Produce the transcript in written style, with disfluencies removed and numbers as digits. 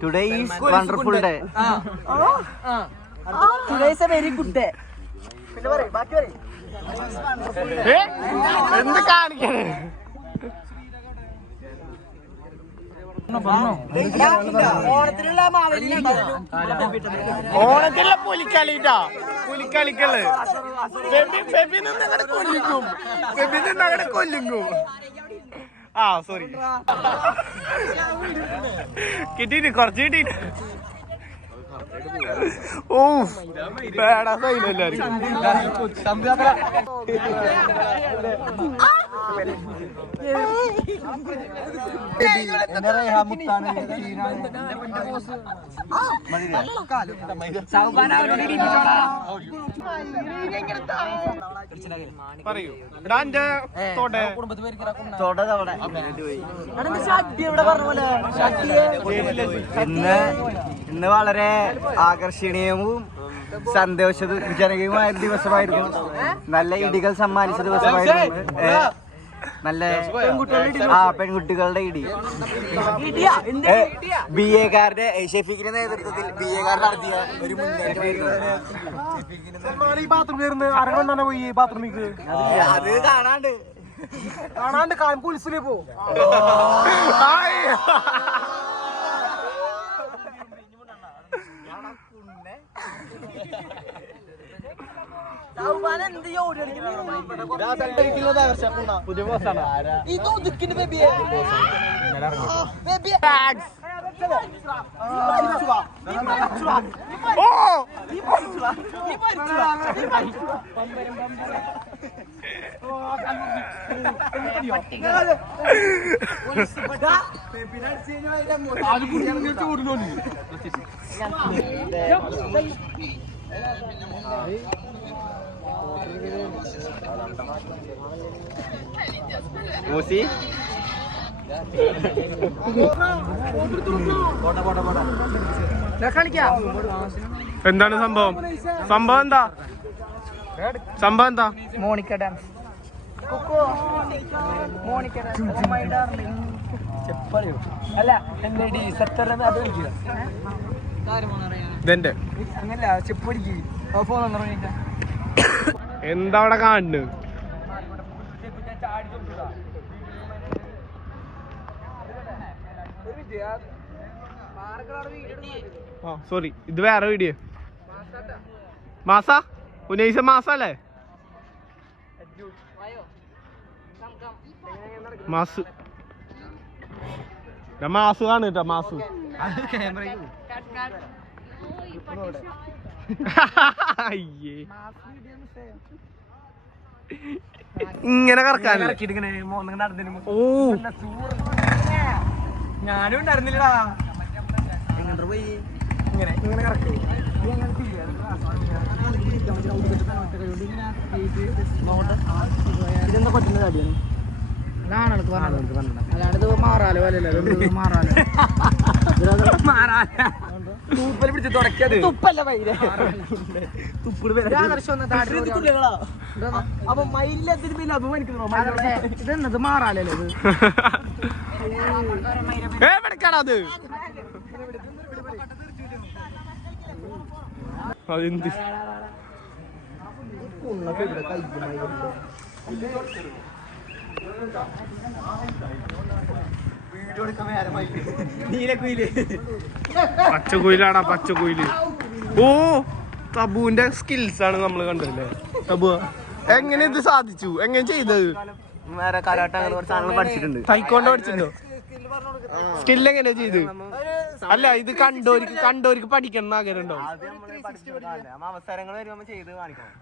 Today is wonderful day. Today is a very good day. ഓണത്തിലുള്ള പുലിക്കളിട്ടാ പുലിക്കളിക്കള് കൊല്ലിങ്ങും ആ sorry കിട്ടീട്ട് കുറച്ച് കിട്ടീട്ട് ഓ പേടാ സൈൻ എല്ലാരും പറയൂ ഇന്ന് വളരെ ആകർഷണീയവും സന്തോഷജനകവുമായ ദിവസമായിരുന്നു. നല്ല ഇടികൾ സമ്മാനിച്ച ദിവസമായിരുന്നു. നല്ല പെൺകുട്ടികളുടെ ഇടി BA-കാരുടെ ഷെഫീഖിന്റെ നേതൃത്വത്തിൽ BA-കാർ നടത്തിയ ഒരു അത് കാണാണ്ട് കാലം കുളിസില് പോ എന്താണ് സംഭവം എന്താ മോണിക്ക ഡാൻസ് അല്ല ഇതെന്റെ അങ്ങനല്ല ചെപ്പ് പഠിക്കും എന്താ അവിടെ കാണുന്നത്? സോറി ഇത് വേറെ വീഡിയോ മാസാ ഉന്നയിച്ച മാസല്ലേ മാസ് മാസ് കാണു കേട്ടോ മാസ് അയ്യേ ഇങ്ങനെ കറക്കാൻ ഓ ഞാനും ഉണ്ടായിരുന്നില്ലടാ ഇങ്ങനെ ഇങ്ങനെ കറക്റ്റ് ഇതെന്താ പറ്റുന്ന കാര്യം അല്ലാണ്ട് മാറാലോ അല്ലല്ലോ മാറാലോ തൂപ്പല് പിടിച്ച് തുടക്കിയത് തുപ്പല്ല അപ്പൊ മയിലെത്തിട്ട് പിന്നെ അഭിമാനിക്കുന്നു ഇതെന്നത് മാറാലോ എവിടേക്കാണത്? അതെന്ത് പച്ചക്കുയിലാടാ പച്ചക്കുയില്. ഓ തബുവിന്റെ സ്കിൽസ് ആണ് നമ്മൾ കണ്ടല്ലേ. തബു എങ്ങനെ ഇത് സാധിച്ചു? എങ്ങനെ ചെയ്തത്? തൈക്കോണ്ട് പഠിച്ചിട്ടുണ്ടോ? സ്കിൽ എങ്ങനെ ചെയ്ത്? അല്ല ഇത് കണ്ടോർക്ക് പഠിക്കണം എന്ന് ആഗ്രഹം ഉണ്ടോ? അവസരങ്ങൾ വരുമ്പോ ചെയ്ത് കാണിക്കണം.